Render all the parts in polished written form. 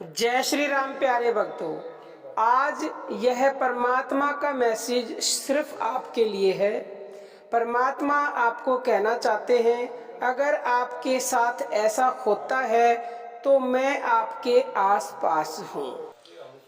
जय श्री राम प्यारे भक्तों। आज यह परमात्मा का मैसेज सिर्फ आपके लिए है। परमात्मा आपको कहना चाहते हैं, अगर आपके साथ ऐसा होता है तो मैं आपके आसपास हूँ।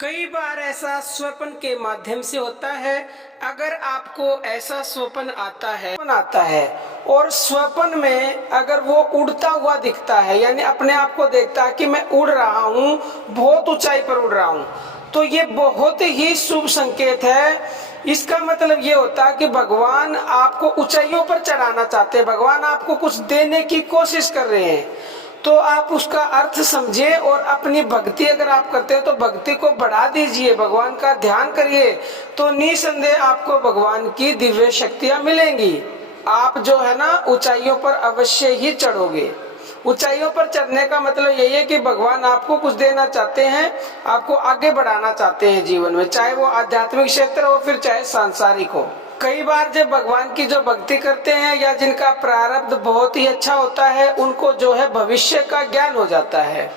कई बार ऐसा स्वप्न के माध्यम से होता है। अगर आपको ऐसा स्वप्न आता है और स्वप्न में अगर वो उड़ता हुआ दिखता है, यानी अपने आप को देखता है कि मैं उड़ रहा हूँ, बहुत ऊंचाई पर उड़ रहा हूँ, तो ये बहुत ही शुभ संकेत है। इसका मतलब ये होता है कि भगवान आपको ऊंचाइयों पर चढ़ाना चाहते हैं, भगवान आपको कुछ देने की कोशिश कर रहे हैं। तो आप उसका अर्थ समझिए और अपनी भक्ति अगर आप करते हैं तो भक्ति को बढ़ा दीजिए, भगवान का ध्यान करिए, तो निसंदेह आपको भगवान की दिव्य शक्तियां मिलेंगी। आप जो है ना ऊंचाइयों पर अवश्य ही चढ़ोगे। ऊंचाइयों पर चढ़ने का मतलब यही है कि भगवान आपको कुछ देना चाहते हैं, आपको आगे बढ़ाना चाहते हैं जीवन में, चाहे वो आध्यात्मिक क्षेत्र हो फिर चाहे सांसारिक हो। कई बार जब भगवान की जो भक्ति करते हैं या जिनका प्रारब्ध बहुत ही अच्छा होता है, उनको जो है भविष्य का ज्ञान हो जाता है।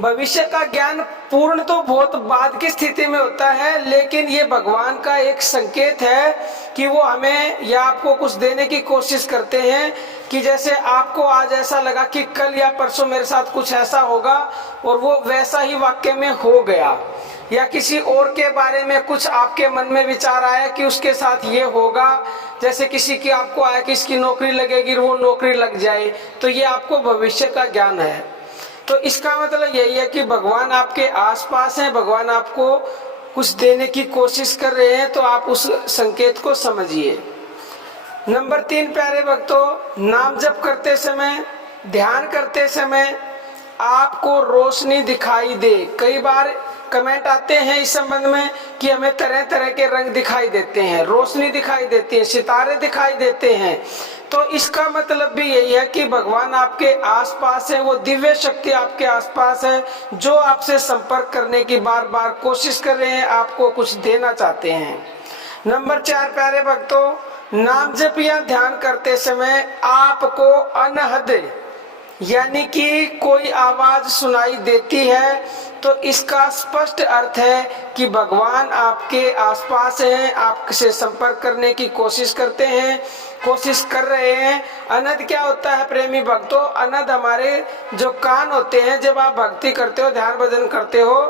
भविष्य का ज्ञान पूर्ण तो बहुत बाद की स्थिति में होता है, लेकिन ये भगवान का एक संकेत है कि वो हमें या आपको कुछ देने की कोशिश करते हैं। कि जैसे आपको आज ऐसा लगा कि कल या परसों मेरे साथ कुछ ऐसा होगा और वो वैसा ही वाक्य में हो गया, या किसी और के बारे में कुछ आपके मन में विचार आया कि उसके साथ ये होगा, जैसे किसी की आपको आया कि इसकी नौकरी लगेगी, वो नौकरी लग जाए, तो ये आपको भविष्य का ज्ञान है। तो इसका मतलब यही है कि भगवान आपके आसपास हैं, भगवान आपको कुछ देने की कोशिश कर रहे हैं, तो आप उस संकेत को समझिए। नंबर 3 प्यारे भक्तों, नाम जप करते समय, ध्यान करते समय आपको रोशनी दिखाई दे। कई बार कमेंट आते हैं इस संबंध में कि हमें तरह तरह के रंग दिखाई देते हैं, रोशनी दिखाई देती है, सितारे दिखाई देते हैं। तो इसका मतलब भी यही है कि भगवान आपके आसपास है, वो दिव्य शक्ति आपके आसपास है, जो आपसे संपर्क करने की बार बार कोशिश कर रहे हैं, आपको कुछ देना चाहते हैं। नंबर 4 प्यारे भक्तों, नाम जप या ध्यान करते समय आपको अनहद यानी कि कोई आवाज सुनाई देती है, तो इसका स्पष्ट अर्थ है कि भगवान आपके आसपास हैं, आपसे संपर्क करने की कोशिश करते हैं, कोशिश कर रहे हैं। अनद क्या होता है प्रेमी भक्तों? अनद हमारे जो कान होते हैं, जब आप भक्ति करते हो, ध्यान भजन करते हो,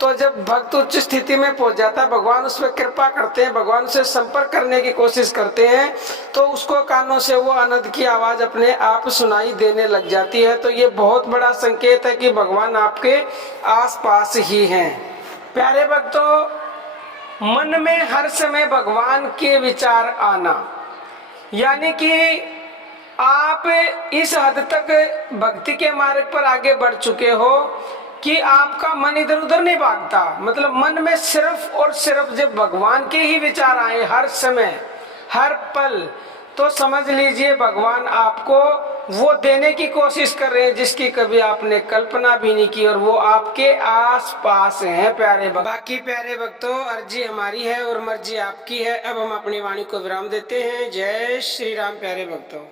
तो जब भक्त उच्च स्थिति में पहुंच जाता है, भगवान उस पर कृपा करते हैं, भगवान से संपर्क करने की कोशिश करते हैं, तो उसको कानों से वो अनद की आवाज अपने आप सुनाई देने लग जाती है। तो ये बहुत बड़ा संकेत है कि भगवान आपके आसपास ही हैं। प्यारे भक्तों, मन में हर समय भगवान के विचार आना, यानी कि आप इस हद तक भक्ति के मार्ग पर आगे बढ़ चुके हो कि आपका मन इधर उधर नहीं भागता। मतलब मन में सिर्फ और सिर्फ जब भगवान के ही विचार आए हर समय हर पल, तो समझ लीजिए भगवान आपको वो देने की कोशिश कर रहे हैं जिसकी कभी आपने कल्पना भी नहीं की, और वो आपके आस पास हैं प्यारे भक्त। बाकी प्यारे भक्तों, अर्जी हमारी है और मर्जी आपकी है। अब हम अपनी वाणी को विराम देते हैं। जय श्री राम प्यारे भक्तों।